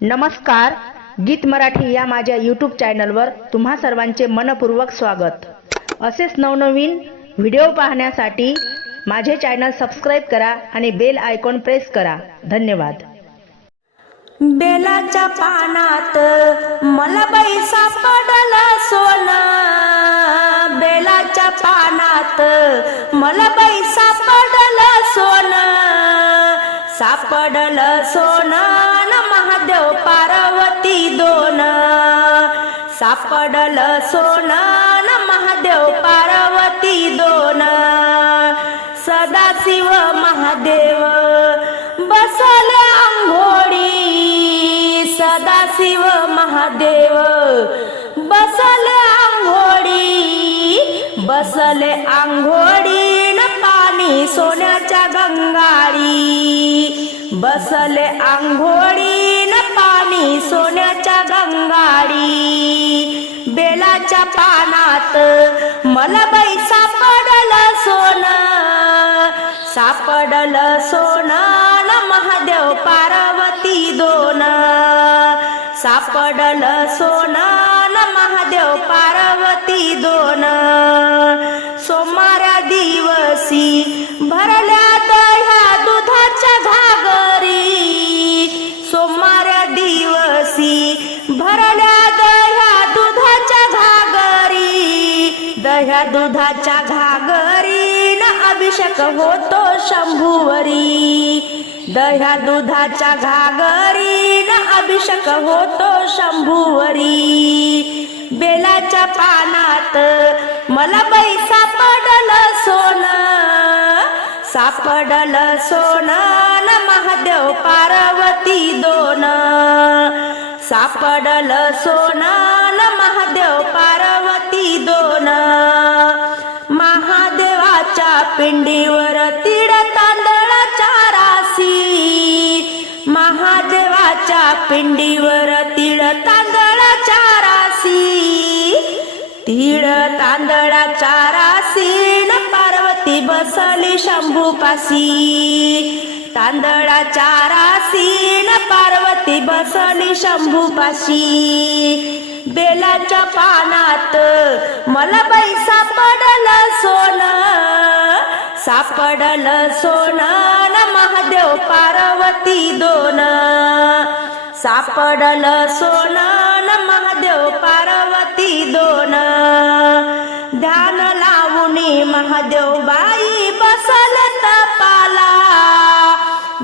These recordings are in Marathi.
नमस्कार गीत मराठी या माझ्या यूट्यूब चॅनलवर तुम्हा सर्वांचे मनपूर्वक स्वागत. असेच नवनवीन व्हिडिओ पाहण्यासाठी माझे चॅनल सबस्क्राईब करा आणि बेल आयकॉन प्रेस करा. धन्यवाद. बेलाच्या पानात मला बाई सापडला सोना. बेलाच्या पानात मला बाई सापडल सोना महादेव पार्वती दोन. सापडल सोना महादेव पार्वती दोन. सदाशिव महादेव बसले आंघोळी. सदाशिव महादेव बसले आंघोळी. बसले आंघोळी. बसले आंघोळी न पाणी सोन्याच्या गंगाडी. बेलाच्या पानात मला बाई सापडलं सोनं. सापडलं सोन न महादेव पार्वती दोन. सापडलं सोन न महादेव पार्वती दोन. सोमाऱ्या दिवशी घागरी दह्या दुधाच्या घागरी न अभिषेक होतो शंभूवरी. दह्या दुधाच्या घागरी न अभिषेक होतो शंभुवरी. बेलाच्या पानात मला बाई सापडलं सोनं. सापडलं सोन न महादेव पार्वती दोन. सापडलं सोन न महादेव पार्वती दोन. पिंडीवर तिड तांदळाच्या राशी. महादेवाच्या पिंडीवर तिळ तांदळाच्या राशी. तिळ तांदळाच्या राशी पार्वती बसली शंभूपाशी. तांदळाच्या राशी पार्वती बसली शंभूपाशी. बेलाच्या पानात मला बाई सापडलं सोन सापडलं सोन ना महादेव पार्वती दोन. सापडलं सोन ना महादेव पार्वती दोन. ध्यान लावूनी महादेव बाई बसल तपाला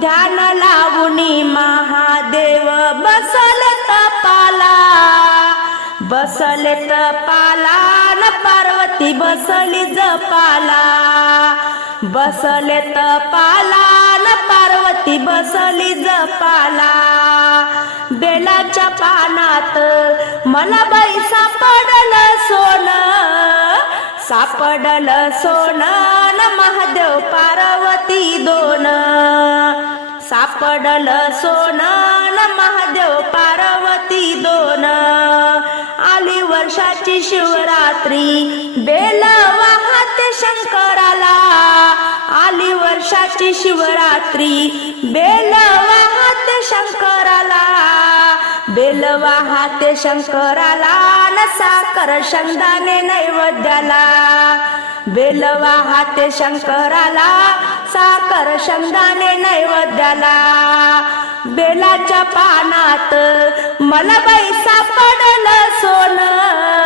ध्यान लावून मा बसले तपाला न पार्वती बसली जपाला. बसले तपाला न पार्वती बसली जपाला. बेलाच्या पानात मला बाई सापडलं सोनं. सापडलं सोन न महादेव पार्वती दोन. सापडलं सोन न षष्टी शिवरात्री बेल वाहते शंकराला. आली वर्षाची शिवरात्री बेल वाहते शंकराला. बेल वाहते शंकराला न साखर शंदाने नैवेद्याला. बेल वाहते शंकराला साखर शंदाने नैवेद्याला. बेलाच्या पानात मला बाई सापडलं सोनं.